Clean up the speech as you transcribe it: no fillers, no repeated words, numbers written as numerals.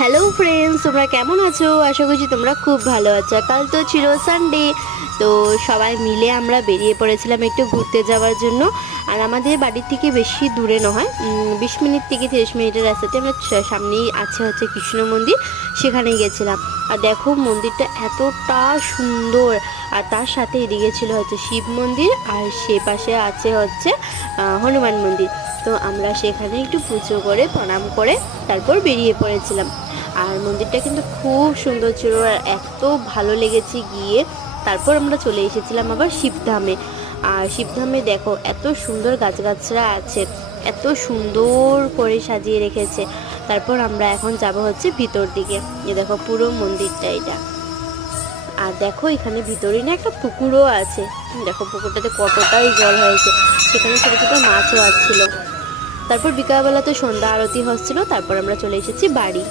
Hello friends, তোমরা কেমন আছো? আশা করছি তোমরা খুব ভালো আছো। কাল তো ছিল সানডে, তো সবাই মিলে আমরা বেরিয়ে পড়েছিলাম একটু ঘুরতে যাওয়ার জন্য। আর আমাদের বাড়ির থেকে বেশি দূরে নয়, 20 মিনিট থেকে 30 মিনিটের রাস্তাতে আমরা সামনেই আছে হচ্ছে কৃষ্ণ মন্দির, সেখানে গেছিলাম। আর দেখো মন্দিরটা এতটা সুন্দর। আর তার সাথে এদিকে ছিল হচ্ছে শিব মন্দির, আর সে পাশে আছে হচ্ছে হনুমান মন্দির। তো আমরা সেখানে একটু পুজো করে প্রণাম করে তারপর বেরিয়ে পড়েছিলাম। আর মন্দিরটা কিন্তু খুব সুন্দর ছিল, আর এত ভালো লেগেছে গিয়ে। তারপর আমরা চলে এসেছিলাম আবার শিবধামে। আর শিবধামে দেখো এত সুন্দর গাছগাছরা আছে, এত সুন্দর করে সাজিয়ে রেখেছে। তারপর আমরা এখন যাব হচ্ছে ভিতর দিকে। এ দেখো পুরো মন্দিরটা এটা। আর দেখো এখানে ভিতরে না একটা পুকুরও আছে। দেখো পুকুরটাতে কতটাই জল হয়েছে, সেখানে ছোটো ছোটো মাছও আসছিল। তারপর বিকালবেলা তো সন্ধ্যা আরতি হচ্ছিল, তারপর আমরা চলে এসেছি বাড়ি।